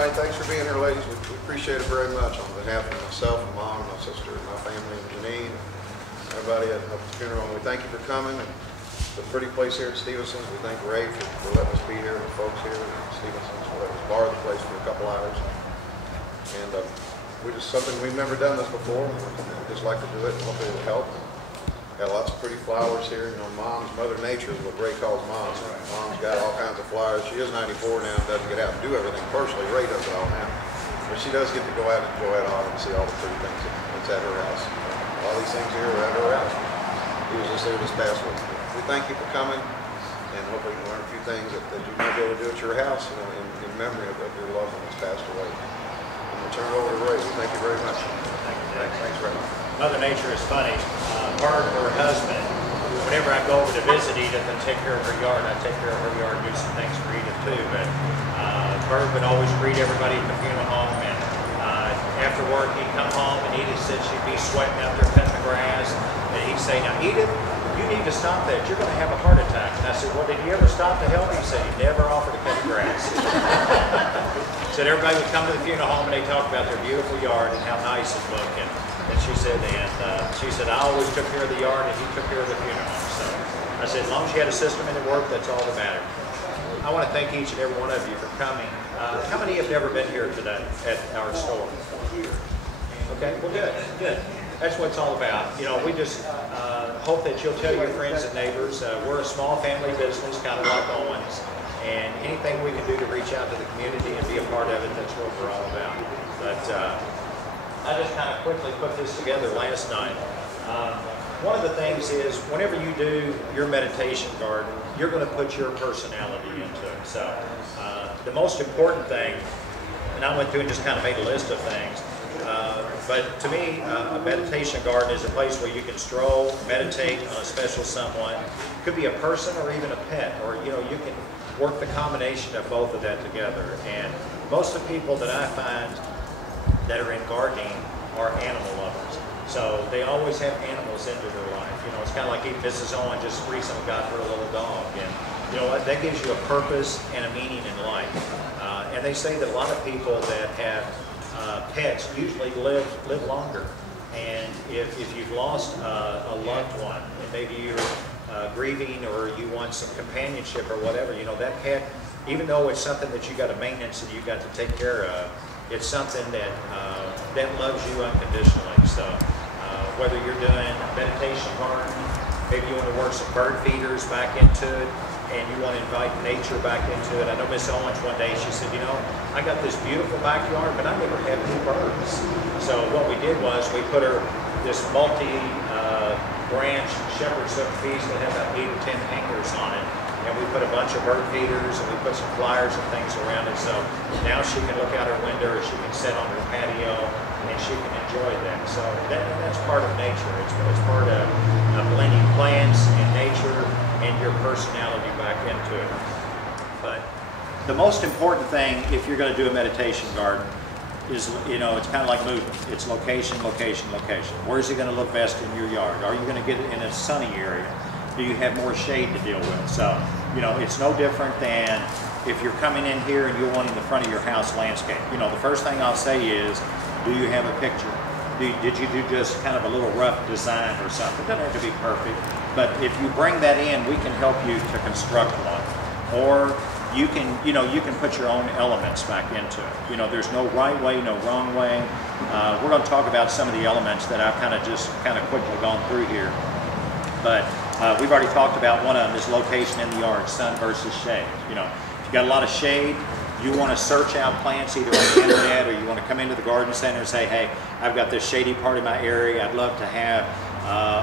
everybody. Thanks for being here, ladies. We appreciate it very much on behalf of myself and Mom, my sister, and my family, and Janine, everybody at the funeral. And we thank you for coming. And it's a pretty place here at Stephenson's. We thank Ray for letting us be here, and the folks here at Stephenson's for letting us borrow the place for a couple hours. And we just something we've never done this before. We just like to do it, and hopefully it'll help. Got lots of pretty flowers here. You know, Mom's Mother Nature is what Ray calls Mom. Mom's got all kinds of flowers. She is 94 now and doesn't get out and do everything personally. Ray does it all now. But she does get to go out and enjoy it all and see all the pretty things that's at her house. All these things here are at her house. He was just there this past week. We thank you for coming, and hopefully you can learn a few things that you might be able to do at your house, you know, in memory of your loved one that's passed away. I'm going to turn it over to Ray. We thank you very much. Thanks, Ray. Mother Nature is funny. Her husband, whenever I go over to visit Edith and take care of her yard, I take care of her yard and do some things for Edith too. But Bird would always greet everybody at the funeral home, and after work he'd come home and Edith said she'd be sweating out there cutting the grass, and he'd say, "Now Edith, you need to stop that. You're going to have a heart attack." And I said, "Well, did you ever stop to help me?" He said, "He never offered to cut the grass." Said everybody would come to the funeral home and they talked about their beautiful yard and how nice it looked. And she said, I always took care of the yard and he took care of the funeral home. So I said, as long as you had a system and it worked, that's all that mattered. I want to thank each and every one of you for coming. How many have never been here today at our store? Okay, well good. That's what it's all about. You know, we just hope that you'll tell your friends and neighbors. We're a small family business, kind of like Owen's. And anything we can do to reach out to the community and be a part of it, that's what we're all about. But I just kind of quickly put this together last night. One of the things is, whenever you do your meditation garden, you're going to put your personality into it. So the most important thing, and I went through and just kind of made a list of things, but to me, a meditation garden is a place where you can stroll, meditate on a special someone. It could be a person or even a pet, or you know, you can work the combination of both of that together. And most of the people that I find that are in gardening are animal lovers. So they always have animals into their life. You know, it's kind of like even Mrs. Owen just recently got her a little dog. And you know what, that gives you a purpose and a meaning in life. And they say that a lot of people that have pets usually live longer. And if you've lost a loved one, and maybe you're grieving or you want some companionship or whatever, you know, that pet, even though it's something that you got to maintenance and you got to take care of, it's something that that loves you unconditionally. So whether you're doing a meditation garden, maybe you want to work some bird feeders back into it, and you want to invite nature back into it. I know Miss Owens one day, she said, you know, I got this beautiful backyard, but I never have any birds. So what we did was we put her this multi-branch shepherd's hook feast that had about 8 or 10 hangers on it. And we put a bunch of bird feeders and we put some flyers and things around it. So now she can look out her window or she can sit on her patio and she can enjoy that. So that's part of nature. It's part of blending plants and nature and your personality back into it. But the most important thing, if you're going to do a meditation garden, is, you know, it's kind of like moving. It's location, location, location. Where's it going to look best in your yard? Are you going to get it in a sunny area? Do you have more shade to deal with? So, you know, it's no different than if you're coming in here and you're wanting the front of your house landscape. You know, the first thing I'll say is, do you have a picture? Did you do just kind of a little rough design or something? It doesn't have to be perfect, but if you bring that in, we can help you to construct one. Or you can, you know, you can put your own elements back into it. You know, there's no right way, no wrong way. We're going to talk about some of the elements that I've kind of quickly gone through here. But we've already talked about one of them is location in the yard, sun versus shade. You know, if you got a lot of shade, you want to search out plants either on the internet or you want to come into the garden center and say, hey, I've got this shady part of my area. I'd love to have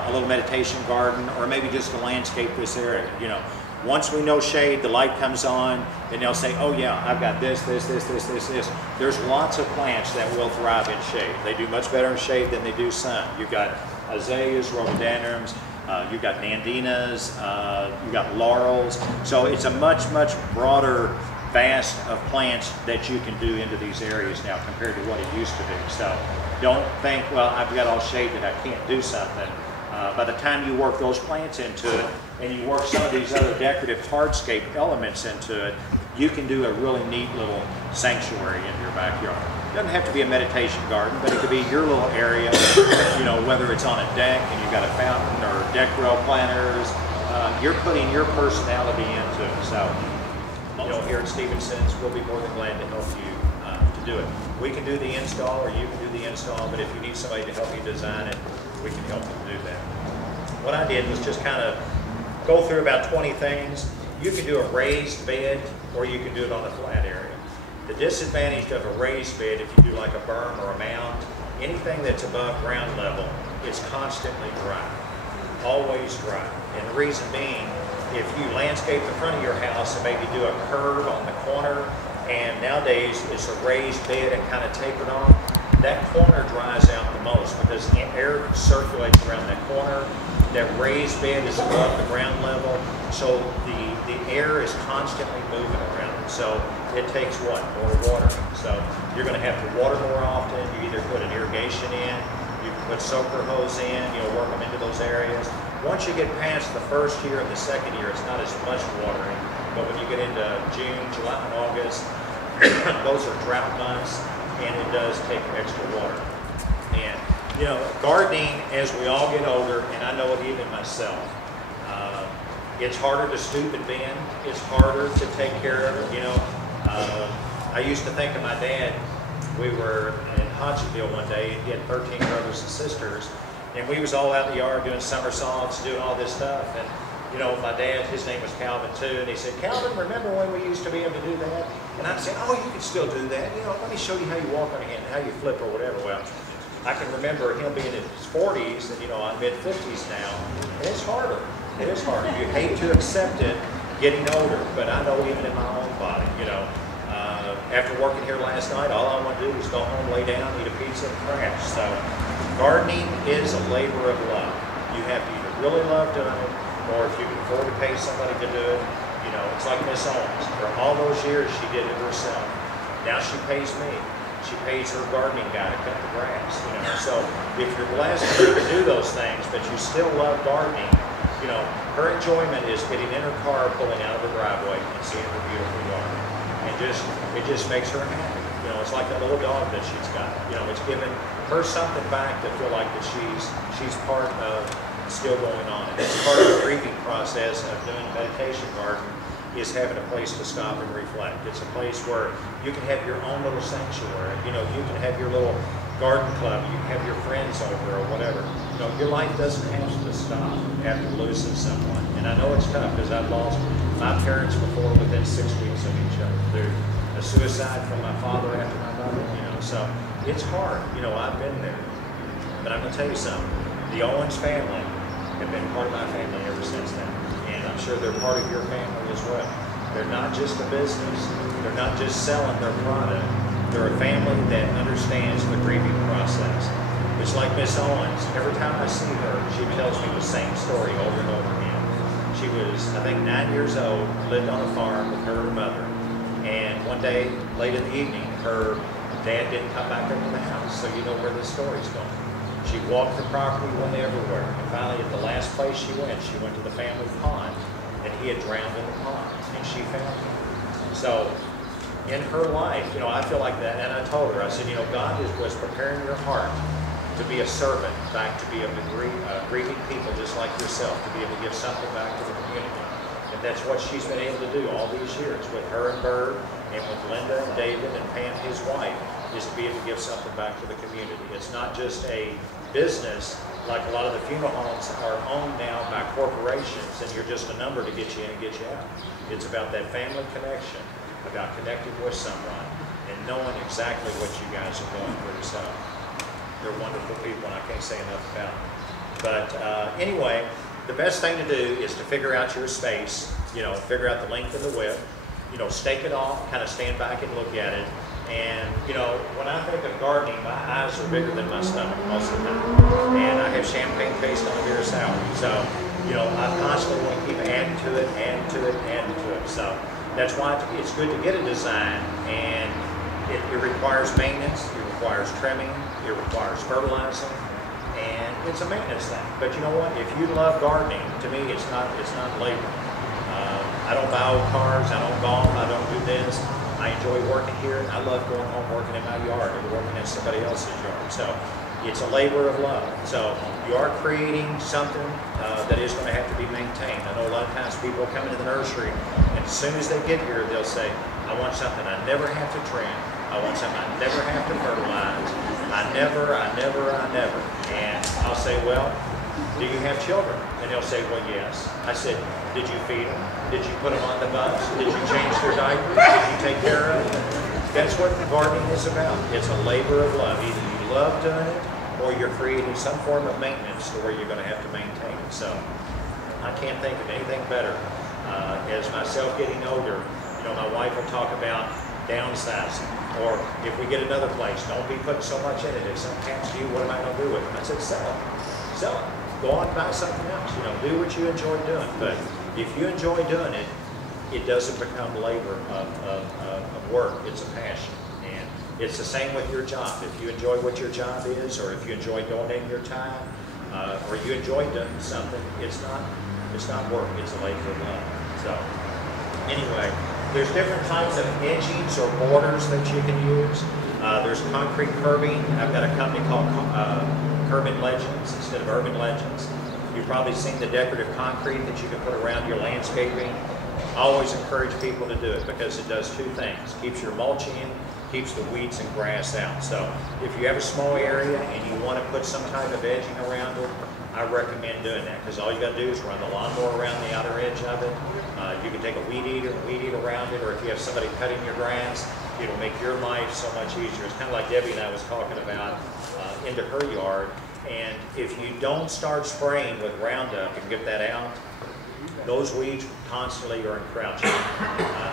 a little meditation garden, or maybe just to landscape this area. You know, once we know shade, the light comes on, and they'll say, oh yeah, I've got this. There's lots of plants that will thrive in shade. They do much better in shade than they do sun. You've got azaleas, rhododendrons, you've got nandinas, you've got laurels. So it's a much broader vast of plants that you can do into these areas now compared to what it used to be. So don't think, well, I've got all shade that I can't do something. By the time you work those plants into it, and you work some of these other decorative hardscape elements into it, you can do a really neat little sanctuary in your backyard. It doesn't have to be a meditation garden, but it could be your little area, you know, whether it's on a deck and you've got a fountain or deck rail planters, you're putting your personality into it. So, you know, here at Stephenson's, we'll be more than glad to help you to do it. We can do the install, or you can do the install, but if you need somebody to help you design it, we can help you do that. What I did was just kind of go through about 20 things. You can do a raised bed, or you can do it on a flat area. The disadvantage of a raised bed, if you do like a berm or a mound, anything that's above ground level is constantly dry, always dry. And the reason being, if you landscape the front of your house and maybe do a curve on the corner, and nowadays it's a raised bed and kind of tapered on, that corner dries out the most because air circulates around that corner. That raised bed is above the ground level, so the air is constantly moving around it. So it takes what? More watering. So you're going to have to water more often. You either put an irrigation in, you can put soaker hose in, you know, work them into those areas. Once you get past the first year and the second year, it's not as much watering. But when you get into June, July, and August, those are drought months, and it does take extra water. And you know, gardening, as we all get older, and I know it even myself, it's harder to stoop and bend. It's harder to take care of it. You know, I used to think of my dad. We were in Hodgenville one day, and he had 13 brothers and sisters, and we was all out in the yard doing somersaults, doing all this stuff. And you know, my dad, his name was Calvin too, and he said, "Calvin, remember when we used to be able to do that?" And I said, "Oh, you can still do that. You know, let me show you how you walk on a hand, how you flip or whatever." Well, I can remember him being in his 40s, and you know, I'm mid-50s now, and it's harder. It is harder. You hate to accept it getting older, but I know even in my own body, you know, after working here last night, all I want to do is go home, lay down, eat a pizza, and crash. So gardening is a labor of love. You have to either really love doing it, or if you can afford to pay somebody to do it, you know, it's like Miss Owens. For all those years, she did it herself. Now she pays me. She pays her gardening guy to cut the grass, you know. So if you're blessed to do those things, but you still love gardening, you know, her enjoyment is getting in her car, pulling out of the driveway, and seeing her beautiful yard. And it just makes her happy. You know, it's like that little dog that she's got. You know, it's giving her something back to feel like that she's part of still going on. And that's part of the grieving process of doing a meditation garden, is having a place to stop and reflect. It's a place where you can have your own little sanctuary. You know, you can have your little garden club, you can have your friends over or whatever. You know, your life doesn't have to stop after losing someone. And I know it's tough because I've lost my parents before within 6 weeks of each other through a suicide from my father after my mother, you know. So it's hard. You know, I've been there. But I'm going to tell you something. The Owens family have been part of my family ever since then. And I'm sure they're part of your family as well. They're not just a business. They're not just selling their product. They're a family that understands the grieving process. It's like Miss Owens. Every time I see her, she tells me the same story over and over again. She was, I think, 9 years old, lived on a farm with her mother. And one day, late in the evening, her dad didn't come back up to the house. So you know where this story's going. She walked the property, went everywhere. And finally, at the last place she went to the family pond, and he had drowned in the pond, and she found him. So in her life, you know, I feel like that, and I told her, I said, you know, God was preparing your heart to be a servant, back to be able to grieving people just like yourself, to be able to give something back to the community. And that's what she's been able to do all these years with her and Bird, and with Linda and David and Pam, his wife, is to be able to give something back to the community. It's not just a business like a lot of the funeral homes are owned now by corporations, and you're just a number to get you in and get you out. It's about that family connection, about connecting with someone and knowing exactly what you guys are going through. So they're wonderful people, and I can't say enough about them. But anyway, the best thing to do is to figure out your space, you know, figure out the length and the width, you know, stake it off, kind of stand back and look at it. And, you know, when I think of gardening, my eyes are bigger than my stomach most of the time. And I have champagne taste on a beer sour. So, you know, I constantly want to keep adding to it, adding to it, adding to it. So that's why it's good to get a design. And it requires maintenance, it requires trimming, it requires fertilizing, and it's a maintenance thing. But you know what? If you love gardening, to me, it's not labor. I don't buy old cars, I don't golf, I don't do this. I enjoy working here. I love going home working in my yard or working in somebody else's yard. So it's a labor of love. So you are creating something that is going to have to be maintained. I know a lot of times people come into the nursery, and as soon as they get here, they'll say, I want something I never have to trim. I want something I never have to fertilize. I never. And I'll say, well, do you have children? And they'll say, well, yes. I said, did you feed them? Did you put them on the bus? Did you change their diapers? Did you take care of them? That's what gardening is about. It's a labor of love. Either you love doing it, or you're creating some form of maintenance to where you're going to have to maintain it. So I can't think of anything better. As myself getting older, you know, my wife will talk about downsizing, or if we get another place, don't be putting so much in it. If something happens to you, what am I going to do with it? I said, sell it. Sell it. Go on and buy something else. You know, do what you enjoy doing. But if you enjoy doing it, it doesn't become labor of work. It's a passion. And it's the same with your job. If you enjoy what your job is, or if you enjoy donating your time, or you enjoy doing something, it's not work. It's a labor of love. So anyway, there's different types of edgings or borders that you can use. There's concrete curbing. I've got a company called Curbing Legends instead of Urban Legends. You've probably seen the decorative concrete that you can put around your landscaping. I always encourage people to do it because it does two things. Keeps your mulch in, keeps the weeds and grass out. So if you have a small area and you want to put some type of edging around it, I recommend doing that because all you got to do is run the lawnmower around the outer edge of it. You can take a weed eater and weed eat around it, or if you have somebody cutting your grass, it'll make your life so much easier. It's kind of like Debbie and I was talking about into her yard. And if you don't start spraying with Roundup and get that out, those weeds constantly are encroaching.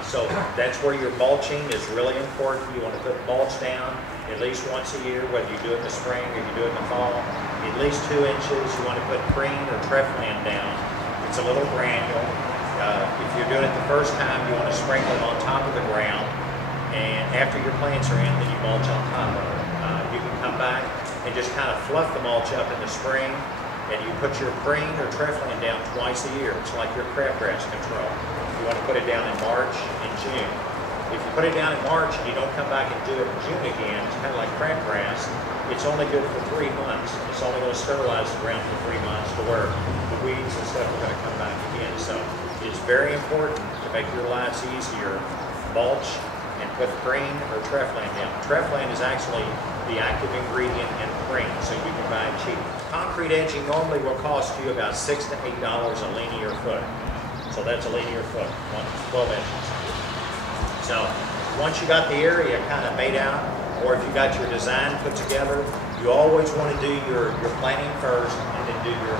So that's where your mulching is really important. You want to put mulch down at least once a year, whether you do it in the spring or you do it in the fall. At least 2 inches. You want to put green or treflan down. It's a little granule. If you're doing it the first time, you want to sprinkle it on top of the ground. And after your plants are in, then you mulch on top of it. You can come back and just kind of fluff the mulch up in the spring, and you put your green or treflan down twice a year. It's like your crabgrass control. You want to put it down in March and June. If you put it down in March and you don't come back and do it in June again, it's kind of like crabgrass. It's only good for 3 months. It's only going to sterilize the ground for 3 months to where the weeds and stuff are going to come back again. So it's very important to make your lives easier. Mulch and put green or treflan down. Treflan is actually the active ingredient in green, so you can buy it cheap. Concrete edging normally will cost you about $6 to $8 a linear foot. So that's a linear foot, 12 inches. So once you got the area kind of made out, or if you got your design put together, you always want to do your planting first and then do your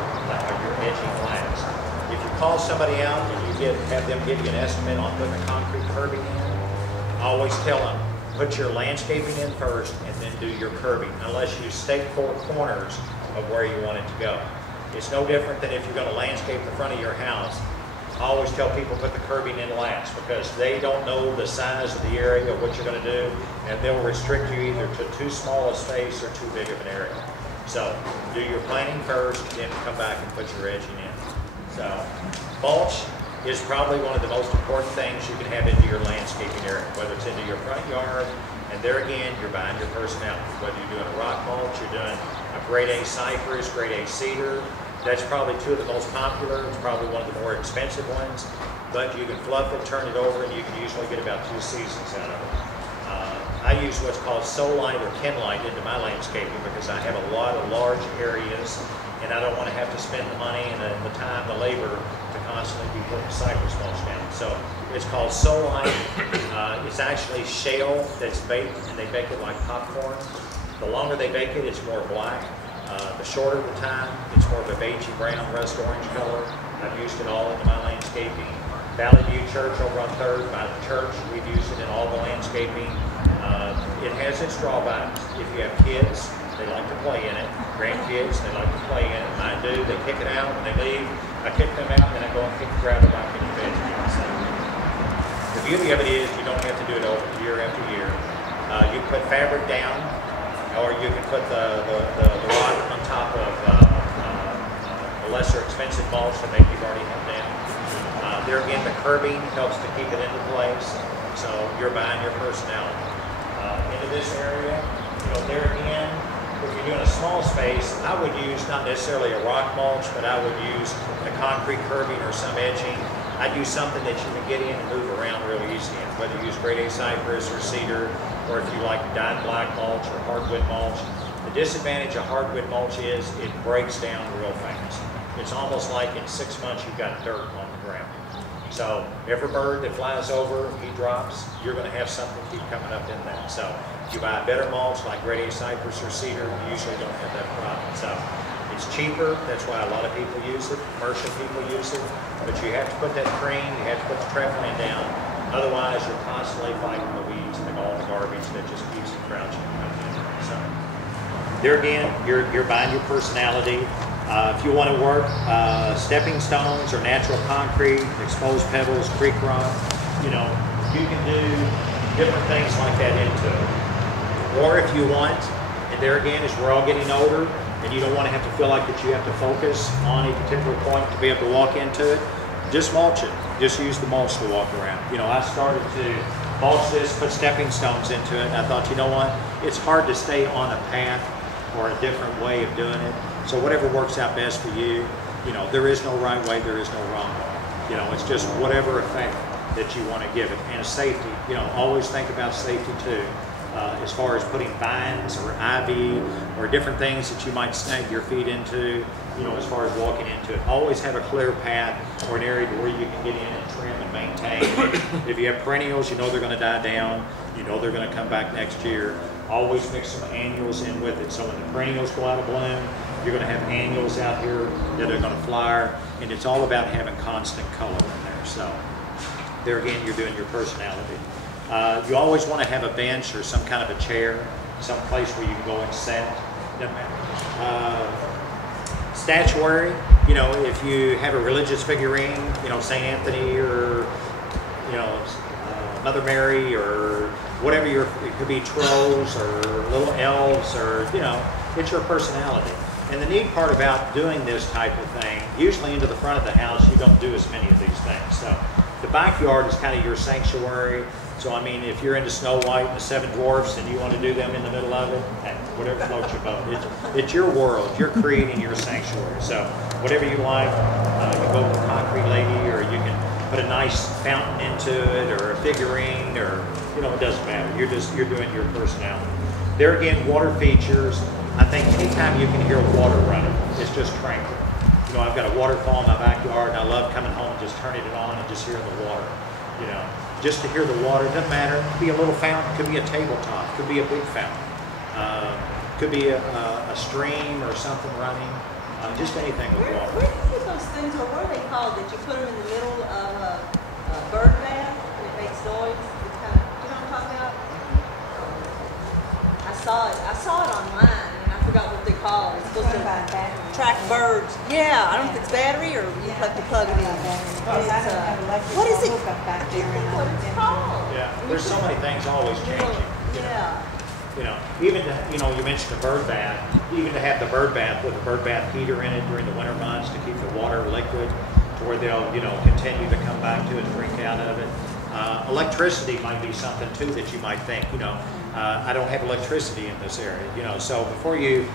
edging last. If you call somebody out and you have them give you an estimate on putting the concrete curbing in, I always tell them, put your landscaping in first and then do your curbing, unless you stake 4 corners of where you want it to go. It's no different than if you're going to landscape the front of your house. I always tell people put the curbing in last because they don't know the size of the area of what you're going to do, and they'll restrict you either to too small a space or too big of an area. So do your planting first, then come back and put your edging in. So mulch is probably one of the most important things you can have into your landscaping area, whether it's into your front yard, and there again, you're buying your personality. Whether you're doing a rock mulch, you're doing a grade A cypress, grade A cedar, that's probably 2 of the most popular. It's probably one of the more expensive ones, but you can fluff it, turn it over, and you can usually get about 2 seasons out of it. I use what's called Solite or Kenlite into my landscaping because I have a lot of large areas, and I don't want to have to spend the money and the time, the labor to constantly be putting cypress mulch down. So it's called Solite. It's actually shale that's baked, and they bake it like popcorn. The longer they bake it, it's more black. The shorter the time, it's more of a beigey brown, rust orange color. I've used it all into my landscaping. Valley View Church over on 3rd, by the church, we've used it in all the landscaping. It has its drawbacks. If you have kids, they like to play in it. Grandkids, they like to play in it. Mine do. They kick it out when they leave. I kick them out, and I go and kick the gravel back in your bed. So the beauty of it is you don't have to do it over year after year. You can put fabric down, or you can put the rock on top of a lesser expensive mulch that maybe you've already had down. There again, the curbing helps to keep it into place, so you're buying your personality. Into this area, there again, if you're doing a small space, I would use not necessarily a rock mulch, but I would use a concrete curbing or some edging. I'd use something that you can get in and move around real easy in, whether you use grade A cypress or cedar, or if you like dyed black mulch or hardwood mulch. The disadvantage of hardwood mulch is it breaks down real fast. It's almost like in 6 months you've got dirt on the ground. So every bird that flies over, he drops, you're going to have something keep coming up in that. So if you buy a better mulch like grade A cypress or cedar, you usually don't have that problem. So it's cheaper, that's why a lot of people use it, commercial people use it, but you have to put that cream, you have to put the trefline down, otherwise you're constantly fighting the weeds and all the garbage that just keeps encroaching. So there again, you're buying your personality. If you want to work stepping stones or natural concrete, exposed pebbles, creek rock, you can do different things like that into it. Or if you want, and there again, as we're all getting older, and you don't want to have to feel like that you have to focus on a particular point to be able to walk into it, just mulch it. Just use the mulch to walk around. I started to mulch this, put stepping stones into it, and I thought, you know what, it's hard to stay on a path or a different way of doing it. So whatever works out best for you, there is no right way, there is no wrong way. It's just whatever effect that you want to give it. And a safety, always think about safety too. As far as putting vines or ivy or different things that you might snag your feet into, as far as walking into it. Always have a clear path or an area where you can get in and trim and maintain. If you have perennials, they're going to die down, they're going to come back next year. Always mix some annuals in with it. So when the perennials go out of bloom, you're going to have annuals out here that are going to flower, and it's all about having constant color in there. So there again, you're doing your personality. You always want to have a bench or some kind of a chair, some place where you can go and sit. Doesn't matter. Statuary, if you have a religious figurine, St. Anthony or, Mother Mary or whatever it could be trolls or little elves or, it's your personality. And the neat part about doing this type of thing, usually into the front of the house, you don't do as many of these things. So the backyard is kind of your sanctuary. So, if you're into Snow White and the Seven Dwarfs and you want to do them in the middle of it, hey, whatever floats your boat. It's your world. You're creating your sanctuary. So whatever you like, you can go with a concrete lady, or you can put a nice fountain into it, or a figurine, or, it doesn't matter. You're doing your personality. There again, water features. I think anytime you can hear water running, it's just tranquil. I've got a waterfall in my backyard, and I love coming home and just turning it on and just hearing the water. Just to hear the water, doesn't matter. It could be a little fountain, could be a tabletop, could be a big fountain, could be a stream or something running, just anything with water. Where do you get those things, or what are they called, that you put them in the middle of a bird bath and it makes noise? It's kind of, you know what I'm talking about? I saw it online, and I forgot what they call it. It's supposed to track birds. Yeah, I don't know if it's battery or you have to plug it in. What is it? I can't think what it's called. Yeah, there's so many things always changing. Yeah. Even to, you mentioned the bird bath. Even to have the bird bath with a bird bath heater in it during the winter months to keep the water liquid, to where they'll continue to come back to it and drink out of it. Electricity might be something too that you might think. I don't have electricity in this area. So before you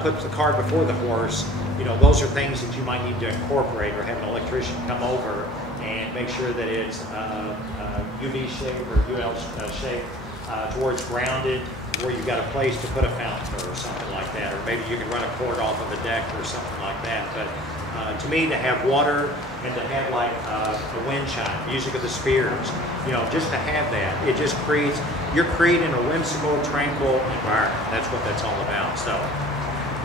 put the cart before the horse, those are things that you might need to incorporate, or have an electrician come over and make sure that it's UV shape or UL shape towards grounded, where you've got a place to put a fountain or something like that, or maybe you can run a cord off of a deck or something like that. But to me, to have water and to have like the wind chime, music of the spheres, just to have that, it just creates, you're creating a whimsical, tranquil environment. That's what that's all about. So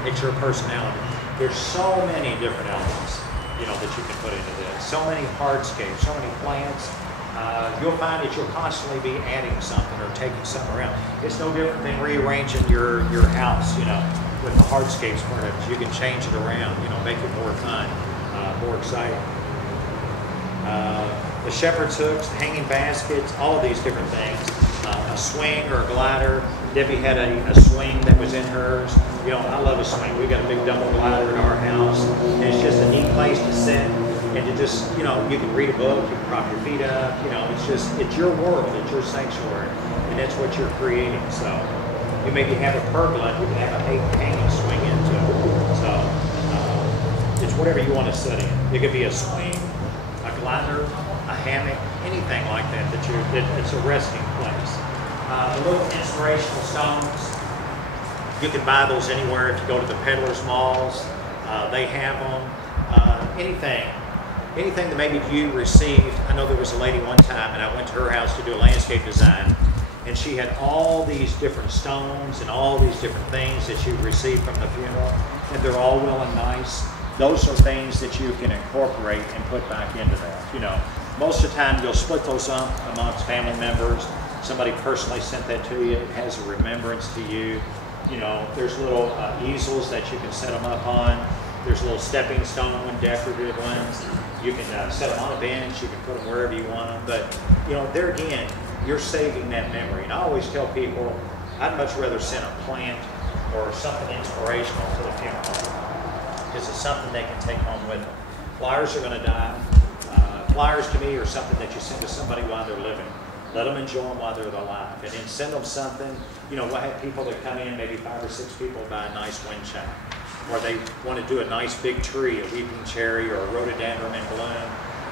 it's your personality. There's so many different elements, that you can put into this. So many hardscapes, so many plants. You'll find that you'll constantly be adding something or taking something around. It's no different than rearranging your house, with the hardscapes part of it. You can change it around, make it more fun, more exciting. The shepherd's hooks, the hanging baskets, all of these different things. a swing or a glider. Debbie had a swing that was in hers. You know, I love a swing. We got a big double glider in our house. And it's just a neat place to sit and to just, you know, you can read a book, you can prop your feet up, you know, it's your world, it's your sanctuary, and that's what you're creating. So you maybe have a pergola, you can have a hanging swing into it. So it's whatever you want to sit in. It could be a swing, a glider, a hammock, anything like that, it's a resting place. The little inspirational stones, you can buy those anywhere. If you go to the peddlers malls, they have them. Anything that maybe you received. I know there was a lady one time, and I went to her house to do a landscape design, and she had all these different stones and all these different things that she received from the funeral, and they're all well and nice. Those are things that you can incorporate and put back into that. You know, most of the time you'll split those up amongst family members. Somebody personally sent that to you. It has a remembrance to you. You know, there's little easels that you can set them up on. There's little stepping stone, decorative ones. You can set them on a bench. You can put them wherever you want them. But, you know, there again, you're saving that memory. And I always tell people, I'd much rather send a plant or something inspirational to the funeral, because it's something they can take home with them. Flyers are going to die. Flyers to me are something that you send to somebody while they're living. Let them enjoy them while they're alive. And then send them something. You know, we'll have people that come in, maybe 5 or 6 people, buy a nice wind chime. Or they want to do a nice big tree, a weeping cherry or a rhododendron in bloom.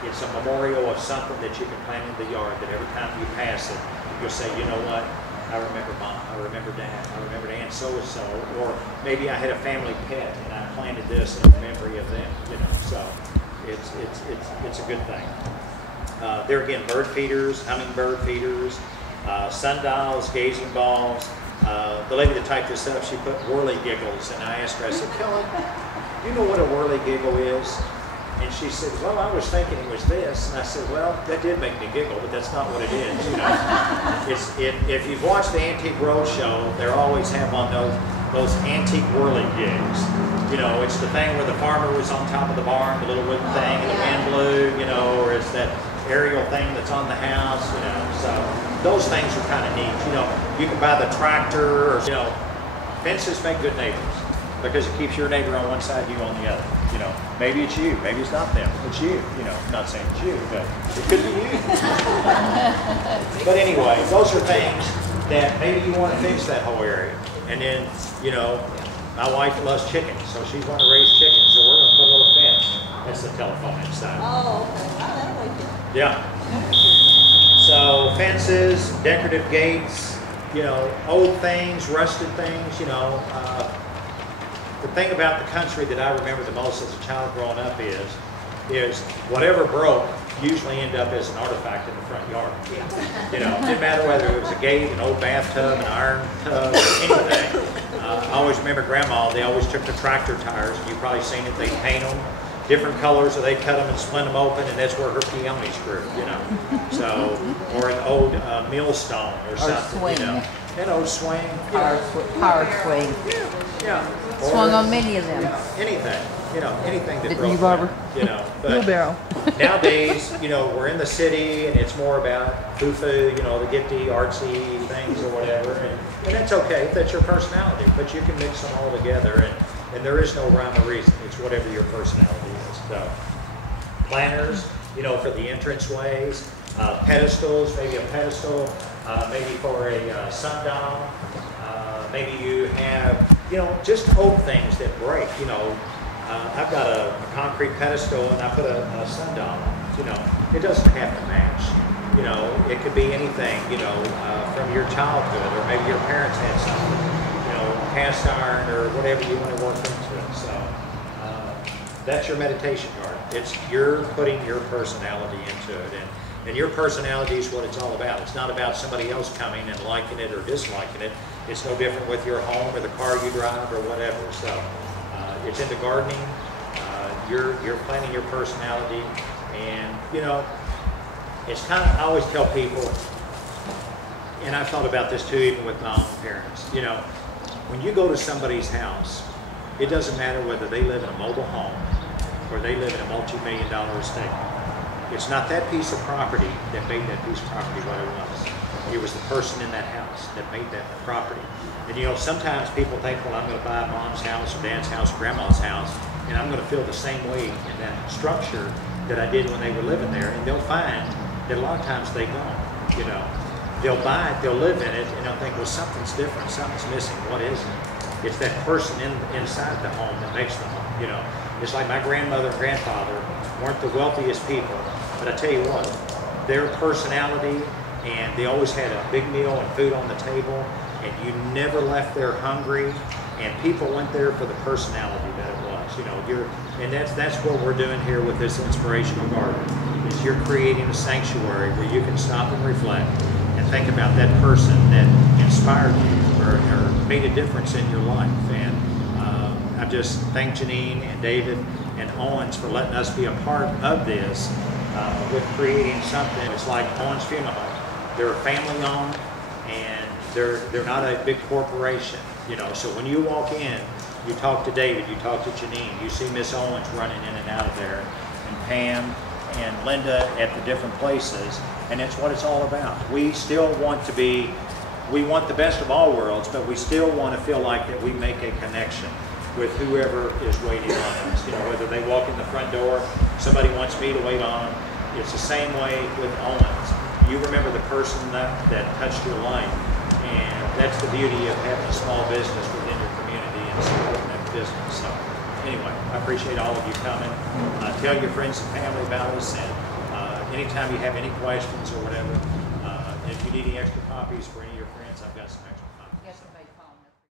It's a memorial of something that you can plant in the yard, that every time you pass it, you'll say, you know what, I remember Mom, I remember Dad, I remember Aunt so-and-so, or maybe I had a family pet and I planted this in memory of them, you know, so it's a good thing. There again, bird feeders, hummingbird feeders, sundials, gazing balls. The lady that typed this up, she put whirly giggles, and I asked her, I said, Kelly, do you know what a whirly giggle is? And she said, well, I was thinking it was this. And I said, well, that did make me giggle, but that's not what it is. You know, if you've watched the Antique Roadshow, they always have on those antique whirly gigs. You know, it's the thing where the farmer was on top of the barn, the little wooden thing, and the wind blew, you know, or it's that aerial thing that's on the house, you know. So those things are kind of neat. You know, you can buy the tractor, or, you know, fences make good neighbors, because it keeps your neighbor on one side, you on the other. You know, maybe it's you, maybe it's not them, it's you. You know, I'm not saying it's you, but it could be you. But anyway, those are things that maybe you want to fix that whole area. And then, you know, my wife loves chickens, so she's wanting to raise chickens, so we're going to put a little fence. That's the telephone inside. Oh, okay. Oh, that'll make it. Yeah. So fences, decorative gates, you know, old things, rusted things, you know. The thing about the country that I remember the most as a child growing up is whatever broke usually ended up as an artifact in the front yard. You know, it didn't matter whether it was a gate, an old bathtub, an iron tub, anything. I always remember Grandma, they always took the tractor tires, and you've probably seen it, they'd paint them different colors, or they'd cut them and splint them open, and that's where her peonies grew, you know. So, or an old millstone or something, swing. You know. An old swing. Power swing. Yeah. Swung on many of them. Anything, you know, anything that Didn't broke you, Robert? down, you know. But Wheelbarrow. nowadays, you know, we're in the city and it's more about foo-foo, you know, the gifty, artsy things or whatever, and that's okay if that's your personality, but you can mix them all together, and there is no rhyme or reason. It's whatever your personality is. So, planters, you know, for the entranceways, pedestals, maybe a pedestal, maybe for a sundial. Maybe you have, you know, just old things that break. You know, I've got a concrete pedestal and I put a sundial on it. You know, it doesn't have to match. You know, it could be anything, you know, from your childhood, or maybe your parents had something, you know, cast iron or whatever you want to work into it. So that's your meditation yard. It's you're putting your personality into it. And your personality is what it's all about. It's not about somebody else coming and liking it or disliking it. It's no different with your home or the car you drive or whatever. So it's into gardening. You're planting your personality. And, you know, it's kind of, I always tell people, and I've thought about this too, even with my own parents, you know, when you go to somebody's house, it doesn't matter whether they live in a mobile home or they live in a multi-million-dollar estate. It's not that piece of property that made that piece of property what it was. It was the person in that house that made that property. And you know, sometimes people think, well, I'm going to buy mom's house or dad's house or grandma's house, and I'm going to feel the same way in that structure that I did when they were living there. And they'll find that a lot of times they don't, you know. They'll buy it, they'll live in it, and they'll think, well, something's different, something's missing. What is it? It's that person inside the home that makes the home, you know. It's like my grandmother and grandfather weren't the wealthiest people, but I tell you what, their personality, and they always had a big meal and food on the table, and you never left there hungry, and people went there for the personality that it was, you know. And that's what we're doing here with this inspirational garden, is you're creating a sanctuary where you can stop and reflect and think about that person that inspired you or made a difference in your life. And I just thank Janine and David and Owens for letting us be a part of this with creating something. It's like Owens Funeral Home. They're family owned, and they're not a big corporation, you know. So when you walk in, you talk to David, you talk to Janine, you see Miss Owens running in and out of there, and Pam and Linda at the different places, and that's what it's all about. We still want to be, we want the best of all worlds, but we still want to feel like that we make a connection with whoever is waiting on us. You know, whether they walk in the front door, somebody wants me to wait on them. It's the same way with Owens. You remember the person that touched your life, and that's the beauty of having a small business within your community and supporting that business. So anyway, I appreciate all of you coming. Tell your friends and family about us, and anytime you have any questions or whatever, if you need any extra copies for any of your friends, I've got some extra copies.